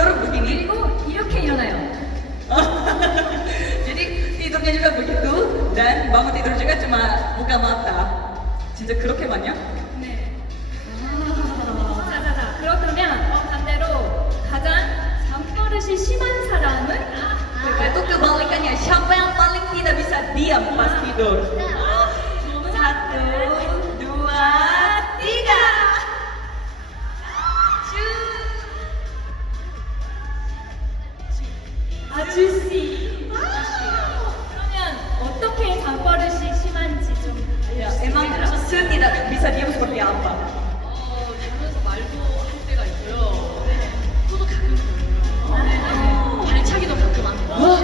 tidur begini. 그리고 이렇게 일어나요. Jadi tidurnya juga begitu dan bangun tidur juga cuma buka mata. 진짜 그렇게만요? 네. 자자자. 그렇다면 반대로 가장 잠버릇이 심한 사람은 Itu kebalikannya. Siapa yang paling tidak bisa diam pas tidur? Satu, dua, tiga. 아주씨. 그러면 어떻게 잠버릇이 심한지 좀 Ya, 알려주세요. emang tidak bisa diam seperti apa? 자면서 말도 할 때가 있고요. 코도 가끔 골어요. 발차기도 가끔 하는 거. Wah,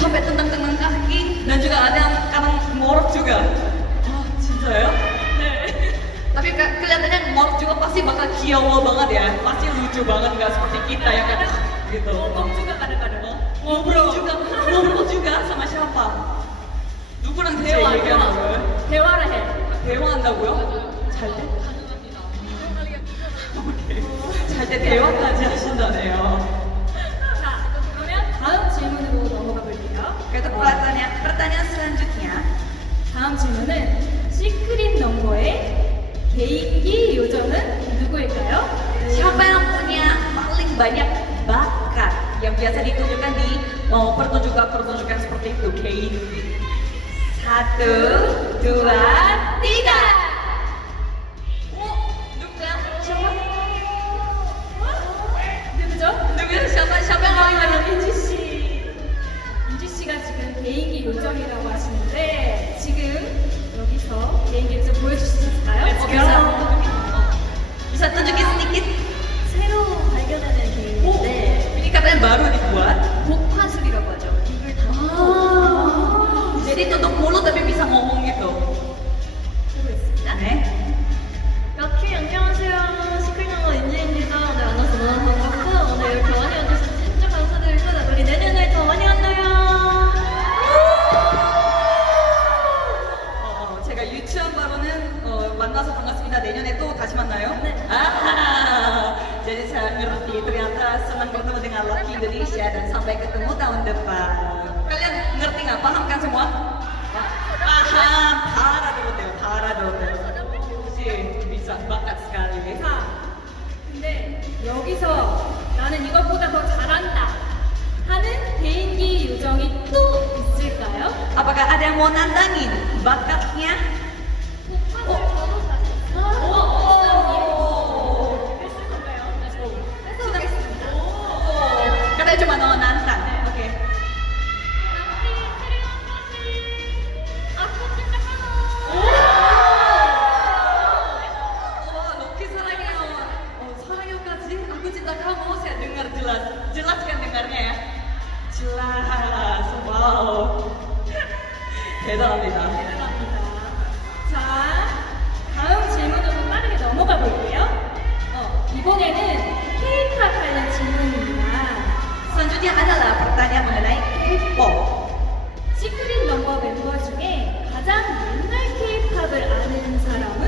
sampai tendang-tendang kaki dan juga ada yang kadang ngorok juga. Oh, 진짜요? 네. Tapi kelihatannya ngorok juga pasti bakal kiowo banget ya. Pasti lucu banget nggak seperti kita yang kan gitu. ngomong juga kadang-kadang. Ngobrol juga sama siapa? 누구랑 대화 대화, 얘기하는 거예요? 대화를 해. 대화한다고요? 잘 때? 가능합니다. 오케이. 잘 때 대화까지 하신다네요. 자, 그러면 다음 질문으로 넘어가 볼게요. 그래서 pertanyaan selanjutnya. 다음 질문은 시크릿 넘버의 개인기 요정은 누구일까요? Siapa yang punya paling banyak bakat yang biasa ditunjukkan di pertunjukan seperti itu? Keindi. Satu, dua, tiga. 누구야? siapa? 누구죠? 누구야? siapa yang paling banyak? 민지 씨. 민지 씨가 지금 개인기 요정이라고 하시는데 지금 여기서 개인기 요정 보여주실 수 있을까요? Bisa tunjukin sedikit? 새로 발견하는 개인인데 Ini katanya baru dibuat. 복화술이라고 하죠. 입을 닫고 Jadi tutup mulut tapi bisa ngomong gitu. 하고 있습니다. 네. 럭키 안녕하세요. 시크릿넘버 인지입니다. 오늘 만나서 너무 반갑고 오늘 이렇게 많이 와주셔서 진짜 감사드리고 우리 내년에 더 많이 만나요. 제가 유치원 바로는 만나서 반갑습니다. 내년에 또 다시 만나요? 네. Jadi saya ngerti ternyata senang bertemu dengan Lucky Indonesia dan sampai ketemu tahun depan. Kalian ngerti nggak? Paham kan semua? Paham. 다 알아들었대요. 다 알아들었대요. 혹시 bisa bakat sekali. 자, 근데 여기서 나는 이것보다 더 잘한다 하는 개인기 요정이 또 있을까요? Apakah ada yang mau nantangin bakatnya? Katanya cuma mau nantang. Oke. Wah, Lucky sarangiyo. 사랑해요까지? Aku cinta kamu. Saya dengar jelas. Jelas kan dengarnya ya? jelas. Wow. 대단합니다. 대단합니다. 자, 다음 질문으로 빠르게 넘어가 볼게요. 이번에는 K-팝 관련 질문입니다. Selanjutnya adalah pertanyaan mengenai K-pop. 시크릿 넘버 멤버 중에 가장 옛날 K-팝을 아는 사람은?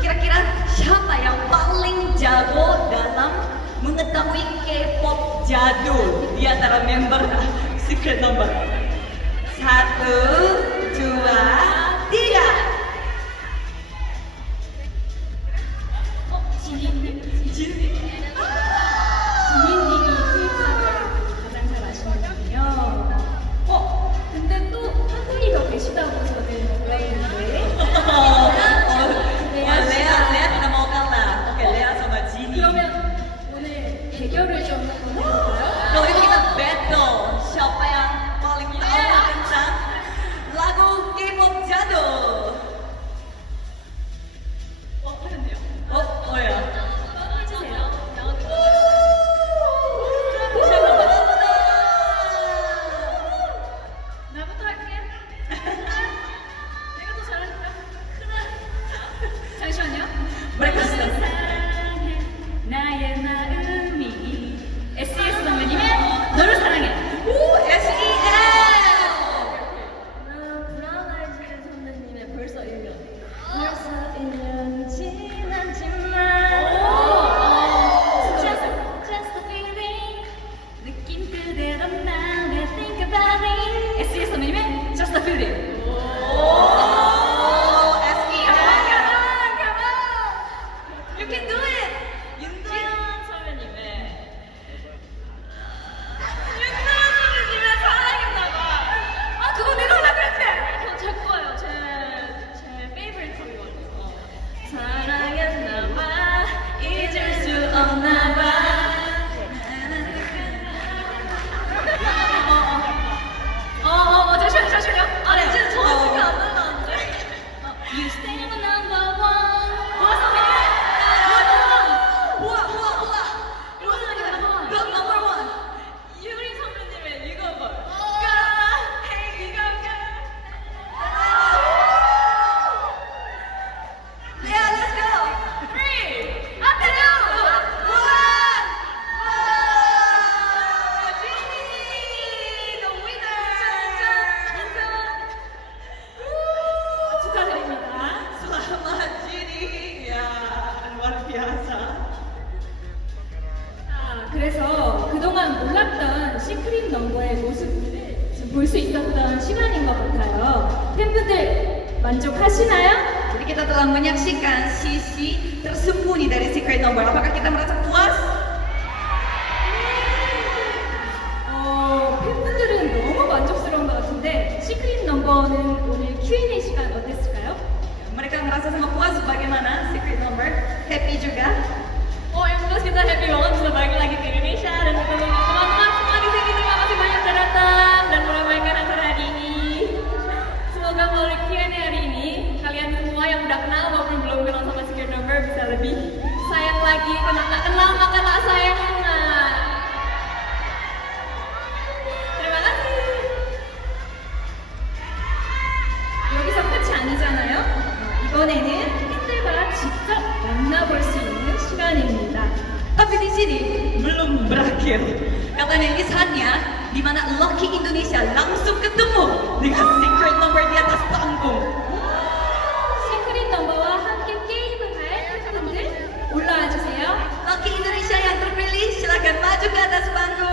Kira-kira siapa yang paling jago dalam mengetahui K-pop jadul di antara member Secret Number? Satu, dua, tiga. 지니님. Jin. 지니님이 K-팝을 가장 잘 아시는군요. 근데 또 한 분이 더 계시다고 저는 들었는데. Lea tidak mau kalah. Oke, Lea sama Jinny. 그러면 오늘 대결을 좀 한번 해볼까요? Kalau itu kita battle. Siapa yang paling tahu tentang lagu K-pop jadul? feeling. Oh, SE. Come on. You can do it. 윤지현 선배님의 아, 그거 내가 하려고 그랬는데. 제 거예요. 제 favorite 곡이거든요. 사랑했나봐 잊을 수 없나봐. 잠시만요. 아, 이제 정확히가 안 나는데. You stay my number one. 보아 선배님. 보아. 보아 선배님 number one. The number one. 유리 선배님의 이거걸. Yeah, let's go. 축하드립니다. Selamat Gini. Ya, luar biasa. 그래서 그동안 몰랐던 시크릿 넘버의 모습들을 지금 볼 수 있었던 시간인 것 같아요. 팬분들 만족하시나요? Jadi kita telah menyaksikan sisi tersembunyi dari Secret Number. Apakah kita merasa puas? 팬분들은 너무 만족스러운 것 같은데 시크릿 넘버는 오늘 Q&A 시간 어땠을까요? Mereka merasa sangat puas. Bagaimana Secret Number? Happy juga? Yang jelas kita happy banget bisa balik lagi ke Indonesia dan ketemu teman-teman semua di sini. Terima kasih banyak sudah datang dan meramaikan acara hari ini. Semoga melalui Q&A hari ini kalian semua yang udah kenal maupun belum kenal sama Secret Number bisa lebih sayang lagi. Karena tak kenal maka tak sayang. Terima kasih. 여기서 끝이 아니잖아요. 이번에는 팬들과 직접 만나볼 수 있는 시간입니다. Tapi di sini belum berakhir. Katanya ini saatnya di mana Lucky Indonesia langsung ketemu dengan Secret Number di atas panggung. 시크릿 넘버와 함께 게임을 할 팬분들 올라와 주세요. Lucky Indonesia yang terpilih silakan maju ke atas panggung.